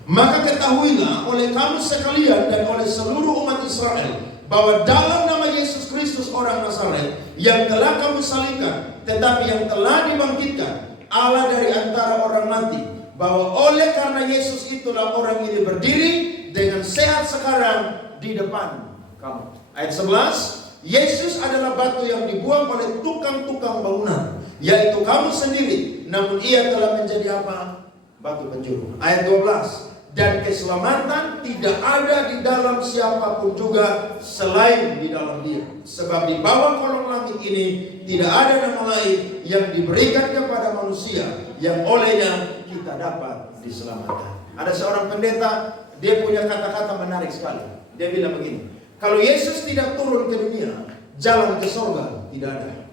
Maka ketahuilah oleh kamu sekalian dan oleh seluruh umat Israel bahwa dalam nama Yesus Kristus orang Nazaret yang telah kamu salibkan, tetapi yang telah dibangkitkan Allah dari antara orang mati, bahwa oleh karena Yesus itulah orang ini berdiri dengan sehat sekarang di depan kamu. Ayat 11, Yesus adalah batu yang dibuang oleh tukang-tukang bangunan, yaitu kamu sendiri, namun ia telah menjadi apa? Batu penjuru. Ayat 12, dan keselamatan tidak ada di dalam siapapun juga selain di dalam Dia. Sebab di bawah kolong langit ini tidak ada nama lain yang diberikan kepada manusia yang olehnya kita dapat diselamatkan. Ada seorang pendeta, dia punya kata-kata menarik sekali. Dia bilang begini, kalau Yesus tidak turun ke dunia, jalan ke surga tidak ada.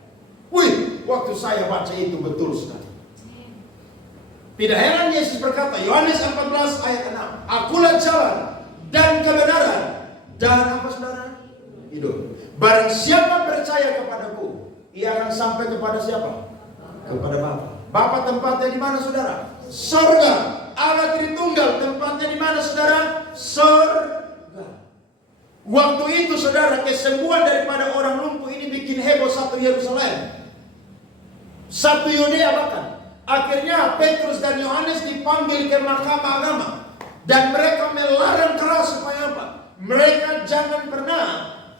Wih, waktu saya baca itu betul sekali. Tidak heran Yesus berkata, Yohanes 14 ayat 6, akulah jalan dan kebenaran dan apa, saudara? Hidup. Barang siapa percaya kepadaku, ia akan sampai kepada siapa? Kepada Bapa. Bapa tempatnya di mana, saudara? Surga. Allah Tritunggal tempatnya di mana, saudara? Surga. Waktu itu, saudara, kesembuhan daripada orang lumpuh ini bikin heboh satu Yerusalem, satu Yudea bahkan. Akhirnya Petrus dan Yohanes dipanggil ke mahkamah agama, dan mereka melarang keras supaya apa? Mereka jangan pernah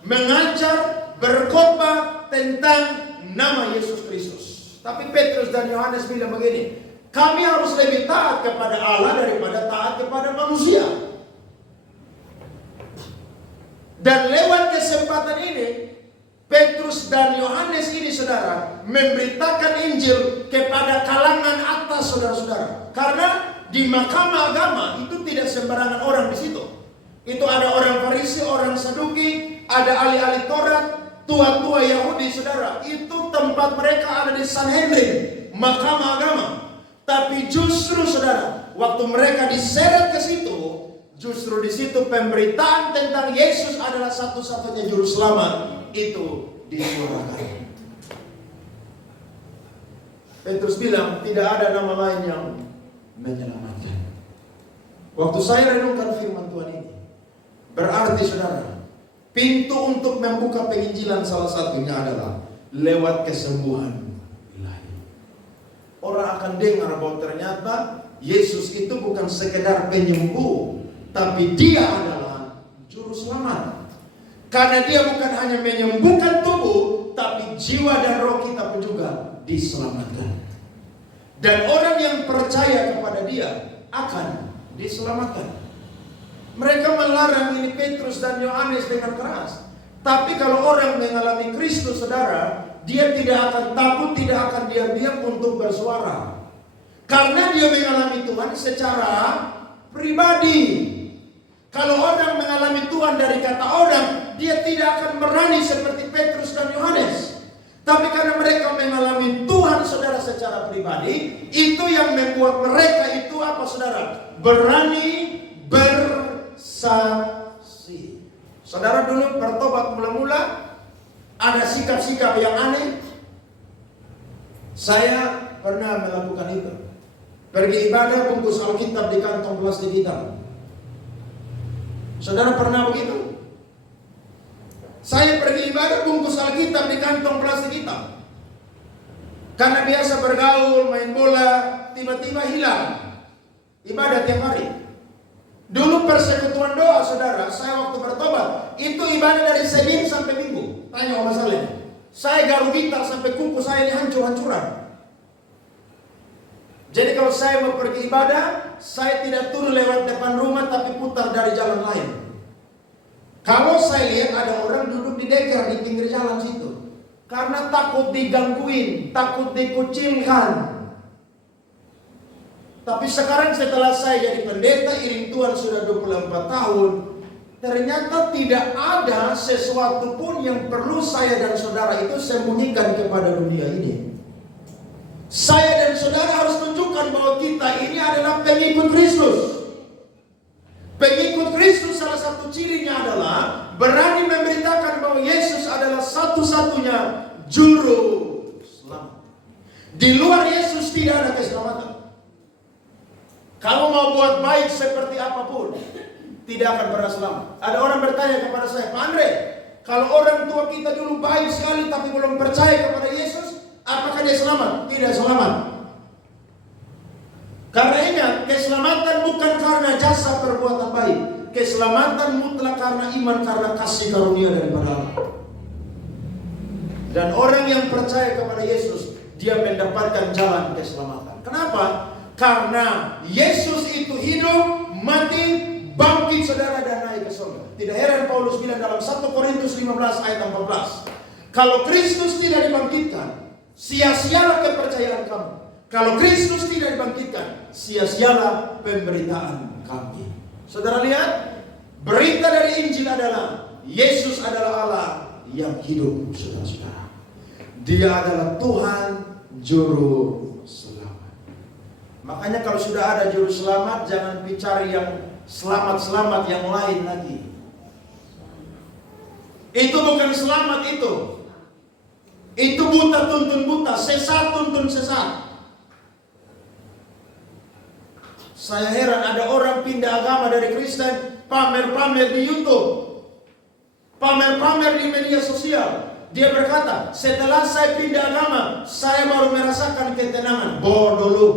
mengajar, berkhotbah tentang nama Yesus Kristus. Tapi Petrus dan Yohanes bilang begini, kami harus lebih taat kepada Allah daripada taat kepada manusia. Dan lewat kesempatan ini, Petrus dan Yohanes ini, saudara, memberitakan Injil kepada kalangan atas, saudara-saudara. Karena di mahkamah agama itu tidak sembarangan orang di situ. Itu ada orang Farisi, orang Saduki, ada ahli-ahli Taurat, tua-tua Yahudi, saudara. Itu tempat mereka ada di Sanhedrin, mahkamah agama. Tapi justru, saudara, waktu mereka diseret ke situ, justru di situ pemberitaan tentang Yesus adalah satu-satunya juru selamat itu disuarakan. Petrus bilang tidak ada nama lain yang menyelamatkan. Waktu saya renungkan firman Tuhan ini, berarti, saudara, pintu untuk membuka penginjilan salah satunya adalah lewat kesembuhan ilahi. Orang akan dengar bahwa ternyata Yesus itu bukan sekedar penyembuh, tapi Dia adalah juru selamat. Karena Dia bukan hanya menyembuhkan tubuh, tapi jiwa dan roh kita pun juga diselamatkan. Dan orang yang percaya kepada Dia akan diselamatkan. Mereka melarang ini Petrus dan Yohanes dengan keras. Tapi kalau orang mengalami Kristus, saudara, dia tidak akan takut, tidak akan diam-diam untuk bersuara. Karena dia mengalami Tuhan secara pribadi. Kalau orang mengalami Tuhan dari kata orang, dia tidak akan berani seperti Petrus dan Yohanes. Tapi karena mereka mengalami Tuhan, saudara, secara pribadi, itu yang membuat mereka itu apa, saudara? Berani bersaksi. Saudara, dulu bertobat mula-mula ada sikap-sikap yang aneh. Saya pernah melakukan itu. Pergi ibadah bungkus Alkitab di kantong plastik hitam. Saudara pernah begitu? Saya pergi ibadah bungkus Alkitab di kantong plastik hitam. Karena biasa bergaul, main bola, tiba-tiba hilang ibadah tiap hari. Dulu persekutuan doa, saudara, saya waktu bertobat, itu ibadah dari Senin sampai Minggu. Tanya Om Salim. Saya garu gitar sampai kuku saya dihancur-hancuran. Jadi kalau saya mau pergi ibadah, saya tidak turun lewat depan rumah, tapi putar dari jalan lain. Kalau saya lihat ada orang duduk di deker di pinggir jalan situ, karena takut digangguin, takut dikucilkan. Tapi sekarang setelah saya jadi pendeta iring Tuhan sudah 24 tahun, ternyata tidak ada sesuatu pun yang perlu saya dan saudara itu sembunyikan kepada dunia ini. Saya dan saudara harus tunjukkan bahwa kita ini adalah pengikut Kristus. Pengikut Kristus salah satu cirinya adalah berani memberitakan bahwa Yesus adalah satu-satunya juru selamat. Di luar Yesus tidak ada keselamatan. Kamu mau buat baik seperti apapun, tidak akan pernah selamat. Ada orang bertanya kepada saya, Pak Andre, kalau orang tua kita dulu baik sekali tapi belum percaya kepada Yesus, apakah dia selamat? Tidak selamat. Karena ingat, keselamatan bukan karena jasa perbuatan baik. Keselamatan mutlak karena iman, karena kasih karunia daripada Allah. Dan orang yang percaya kepada Yesus, dia mendapatkan jalan keselamatan. Kenapa? Karena Yesus itu hidup, mati, bangkit saudara dan naik ke surga. Tidak heran Paulus bilang dalam 1 Korintus 15 ayat 14. Kalau Kristus tidak dibangkitkan, sia-sialah kepercayaan kamu. Kalau Kristus tidak dibangkitkan, sia-sialah pemberitaan kami. Saudara lihat, berita dari Injil adalah Yesus adalah Allah yang hidup, saudara-saudara. Dia adalah Tuhan juru selamat. Makanya kalau sudah ada juru selamat, jangan cari yang selamat-selamat yang lain lagi. Itu bukan selamat itu. Itu buta tuntun buta, sesat tuntun sesat. Saya heran ada orang pindah agama dari Kristen, pamer-pamer di YouTube, pamer-pamer di media sosial. Dia berkata, setelah saya pindah agama, saya baru merasakan ketenangan. Bodoh lu.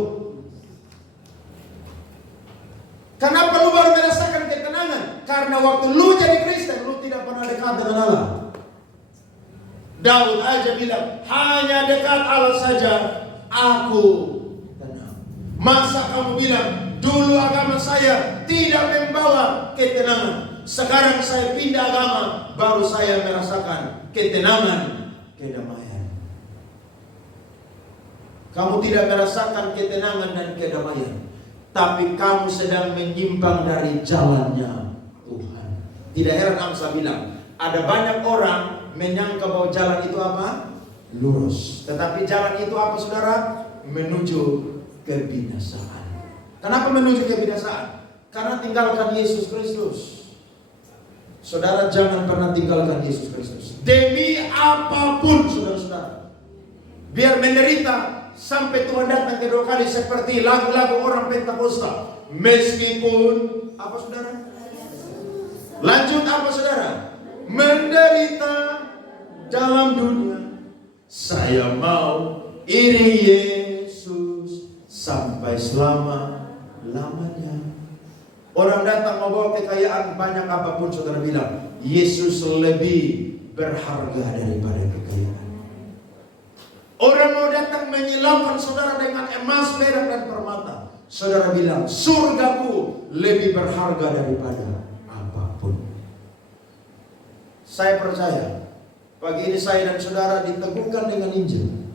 Kenapa lu baru merasakan ketenangan? Karena waktu lu jadi Kristen, lu tidak pernah dekat dengan Allah. Daud aja bilang, hanya dekat Allah saja aku tenang. Masa kamu bilang, dulu agama saya tidak membawa ketenangan. Sekarang saya pindah agama, baru saya merasakan ketenangan, kedamaian. Kamu tidak merasakan ketenangan dan kedamaian, tapi kamu sedang menyimpang dari jalannya Tuhan. Tidak heran Amsa bilang, ada banyak orang menyangka bahwa jalan itu apa? Lurus. Tetapi jalan itu apa saudara? Menuju kebinasaan. Kenapa menuju kebinasaan? Karena tinggalkan Yesus Kristus. Saudara jangan pernah tinggalkan Yesus Kristus. Demi apapun saudara-saudara. Biar menderita sampai Tuhan datang kedua kali seperti lagu-lagu orang Pentakosta. Meskipun apa saudara? Lanjut apa saudara? Menderita dalam dunia, saya mau iri Yesus sampai selama-lamanya. Orang datang membawa kekayaan banyak apapun, saudara bilang Yesus lebih berharga daripada kekayaan. Orang mau datang menyilaukan saudara dengan emas, perak dan permata, saudara bilang surgaku lebih berharga daripada apapun. Saya percaya pagi ini saya dan saudara diteguhkan dengan Injil.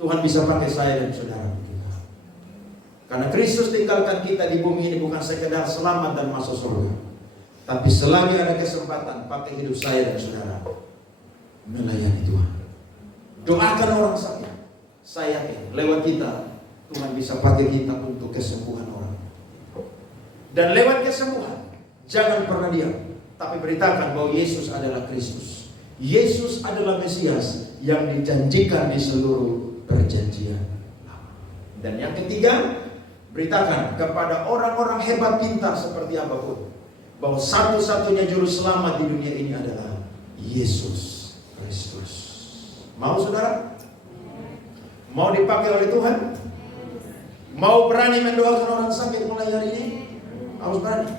Tuhan bisa pakai saya dan saudara kita. Karena Kristus tinggalkan kita di bumi ini bukan sekedar selamat dan masuk surga, tapi selagi ada kesempatan pakai hidup saya dan saudara melayani Tuhan. Doakan orang sakit. Saya yakin lewat kita Tuhan bisa pakai kita untuk kesembuhan orang. Dan lewat kesembuhan jangan pernah diam, tapi beritakan bahwa Yesus adalah Kristus. Yesus adalah Mesias yang dijanjikan di seluruh perjanjian lama. Dan yang ketiga, beritakan kepada orang-orang hebat pintar seperti apapun bahwa satu-satunya juru selamat di dunia ini adalah Yesus Kristus. Mau saudara? Mau dipakai oleh Tuhan? Mau berani mendoakan orang sakit mulai hari ini? Harus berani.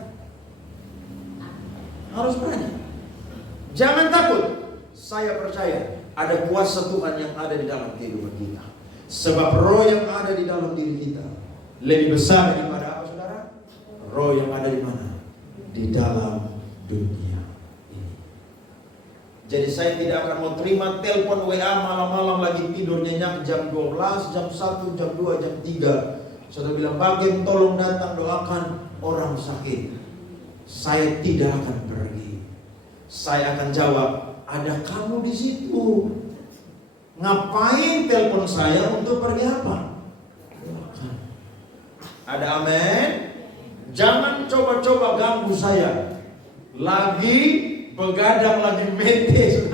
Harus berani. Jangan takut. Saya percaya ada kuasa Tuhan yang ada di dalam kehidupan kita. Sebab roh yang ada di dalam diri kita lebih besar daripada apa saudara? Roh yang ada di mana? Di dalam dunia ini. Jadi saya tidak akan mau terima telepon WA malam-malam lagi tidur nyenyak jam 12, jam 1, jam 2, jam 3. Saudara bilang, Bagen tolong datang doakan orang sakit. Saya tidak akan pergi. Saya akan jawab, ada kamu di situ. Ngapain telepon saya untuk pergi apa? Ada amin? Jangan coba-coba ganggu saya. Lagi begadang, lagi mete.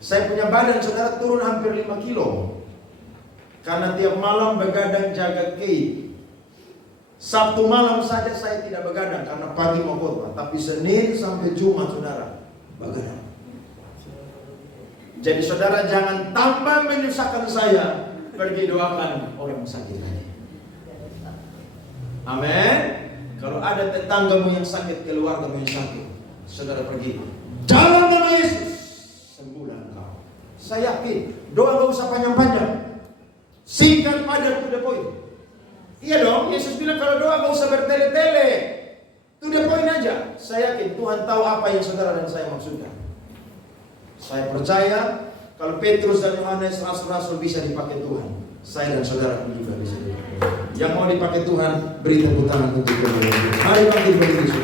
Saya punya badan saudara turun hampir 5 kilo. Karena tiap malam begadang jaga gate. Sabtu malam saja saya tidak begadang karena pagi mau khotbah. Tapi Senin sampai Jumat saudara begadang. Jadi saudara jangan tambah menyusahkan saya pergi doakan orang sakit. Amin. Kalau ada tetanggamu yang sakit, keluargamu yang sakit, saudara pergi. Jalan nama Yesus, sembuhlah engkau. Saya yakin doa gak usah panjang-panjang, singkat padat to the point. Iya dong, Yesus bilang kalau doa gak usah bertele-tele, to the point aja. Saya yakin Tuhan tahu apa yang saudara dan saya maksudkan. Saya percaya kalau Petrus dan Yohanes rasul-rasul bisa dipakai Tuhan, saya dan saudara pun juga bisa dipakai. Yang mau dipakai Tuhan, beri tepuk tangan untuk Tuhan. Mari bangkit berdiri.